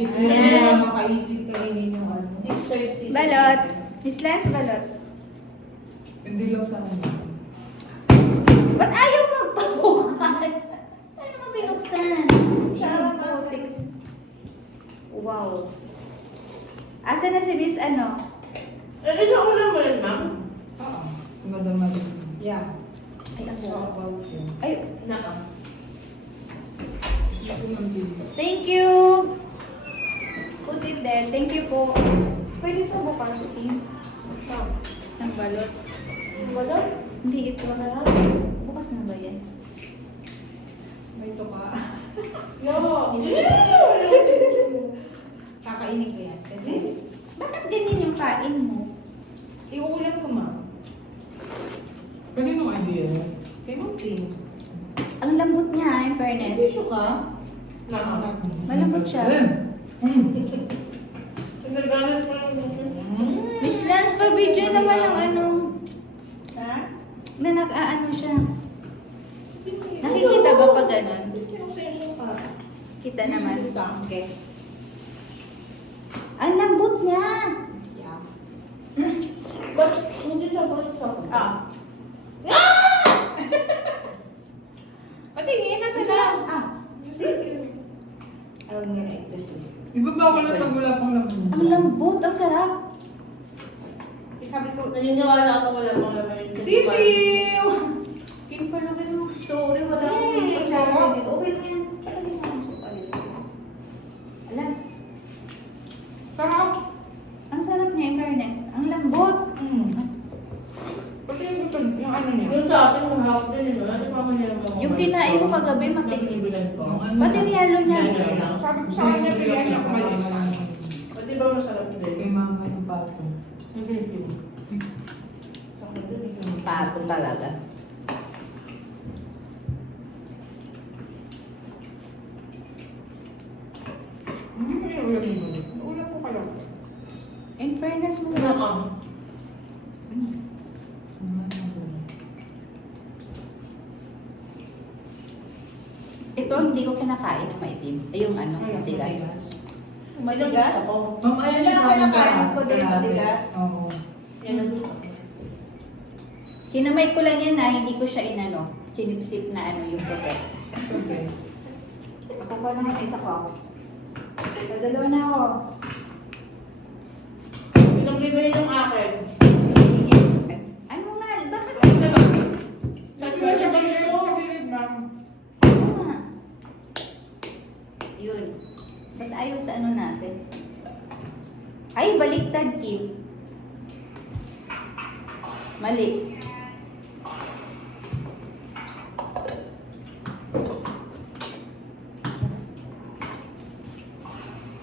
Yes. Makaisip kainin yung ano. Balot. Miss Lance, balot. Hindi lang sa akin. Ba't ayaw magpabukas? Ano mo binuksan? Sarap Putik. Wow. Asa na si Miss ano? Ito ko lang mo yun, ma'am. Oo. Madam Maris. Yeah. Ay, ako. About you. Ay, Naka. Hindi ko mambili. thank you. Put it there. Thank you po. Pwede po bukas, Kim? Ang balot. Wala? Hindi ito. Bukas na ba yan? May tuka. Yo! Kakainin ko yan. Kasi, Bakit ganyan yung kain mo? iuulam ko ma. Kaninong idea yan? Kay Ma'am Ting. Ang lambot niya, in fairness. Tissue ka? Naka. Malambot siya. Nagagalit pa yung Miss Lance, pa-video naman ng anong Ha? na naka-ano siya. Nakikita ba pag ganun? Kita naman. Okay. Ang lambot niya. Ba't hindi siya balik sa akin? Ah. Patingin, nasa siya? Ah. Alam nga na ito siya. Di ba bawal na pag wala pang laman? Ang lambot. Ang sarap. Sabi ko, Naniniwala ako wala pang laman yung Tissue! Kim pa naman mo. Sorry, wala akong Hmm, pagkakas sarap. dito. Okay na yan. Patayin mo ang soup ulit. Alam, Sarap! ang sarap niya, in fairness. Ang lambot. Pati yung butod, yung ano niya. Yung sa atin, mahawak din yun. Ano pa niya mga Yung kinain ko kagabi, matik. Bibilan ko. Yung ano Pati yung yalo niya. Sabi ko sa kanya, pilihan niya kumain. Pati ba masarap din? Kay mama ng pato. Pato talaga. Ulam ko kayo. In fairness mo Naka. ba? Ito hindi ko kinakain ng maitim. Ay, yung ano, matigas. Maligas? Ma'am, ayan Kaya yung ako kanin nakain ka. ko din, Kalahati. matigas. Oo. Yan ang gusto. Kinamay ko lang yan na hindi ko siya inano. Chinipsip na ano yung puti. Okay. Ako pa naman isa ko. Pagdalawa na ako. Ilang libre yung akin? Ano nga? Bakit? Sabi ko siya Sa dito. gilid, ma'am. Ano nga? Yun. Ba't ayaw sa ano natin? Ay, baliktad, Kim. Mali.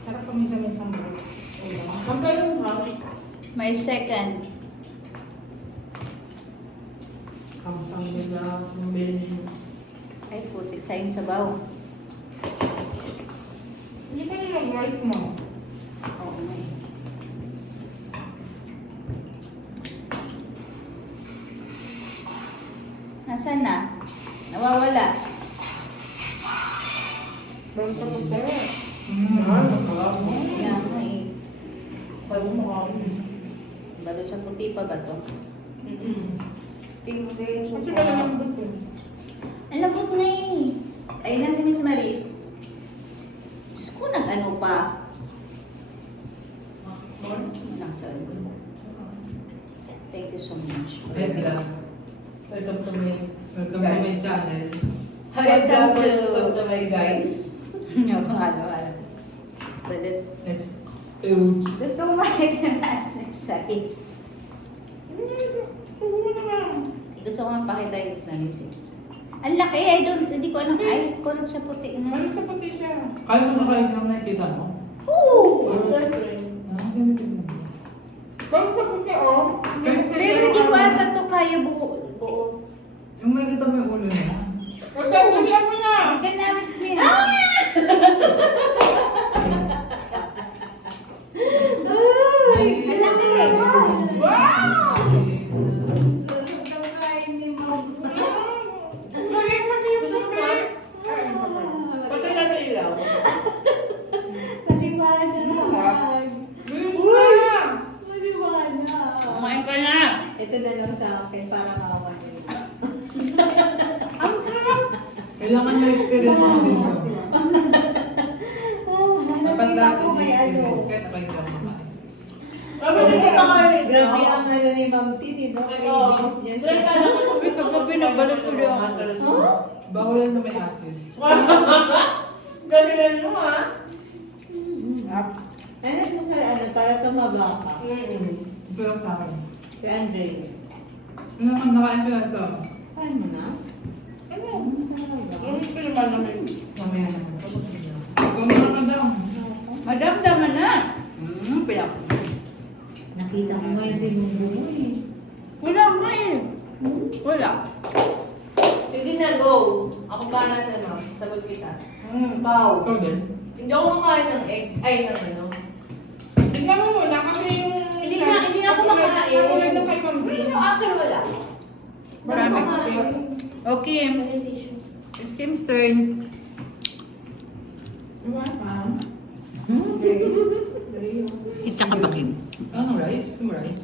Sarap paminsan-minsan bro. Magkano ha? May second. Kamusta nila ng bilhin? Ay, putik sayang sabaw. Hindi ka nilang right mo. Oo, may. Nasaan na? Nawawala. Meron pa po tayo. Kaya nga eh. Sabi mo makain. Balot sa puti pa ba to? Tingin Kasi wala nang buto. Ang lambot na eh. Ayun na si Miss Maris. Diyos ko, nag-ano pa. Sorry. Thank you so much. Hey, vlog. Welcome to me. Welcome to my channel. Welcome to- Welcome to my guys. Yung ano. Balot. Next. Huge. Gusto ko ma-exercise. Gusto ko mapakita yung Miss Maris eh. Ang laki, hindi ko alam. Ay, kulot sa puti nga. Balik sa puti siya. Kaya mo nakain lang nakikita mo? Oo! Siyempre. Ah, ganito mo. Balik sa puti, oh. Pero hindi ko ata ito kaya buo. Yung may kita mo yung ulo niya. Huwag ka, sabihan mo na! Ang ganda, Miss Maris. Ay, ang laki. Wow! Patay na ilaw. Paliwanag. akin para kawan. Kailangan may experience mo dito. Dapat Nakita lahat ko may may ano. experience. Kaya nakita ko kumain. Sabi ko pa kayo. Grabe ang ano ni Ma'am Tini, no? Cravings yan. Dry ka lang. Uy, kagabi nagbalik ko rin ako. Bawal yan sa may akin. Galingan mo ha. Ano mo sir, ano, para tumaba ka? Ito lang sa akin. Kay Andre. Ano naman, nakain ko na ito. Paano na? Yung pilman namin. Mamaya naman. Kung meron ka daw. Madamdaman na! Piyak. Nakita ko nga yung sinubo eh. Wala nga eh. Wala. Sige na, go. Ako ba na siya, ma'am? Sagot kita. Pao. Ikaw din. Hindi ako makain ng egg. Ay, ng ano. Tignan mo muna kasi yung... Hindi ako makain. Ako lang kay Ma'am B. Yung akin wala. Marami. Okay. Steam's turn. Kita ka ba, Kim? Ano, rice? Rice?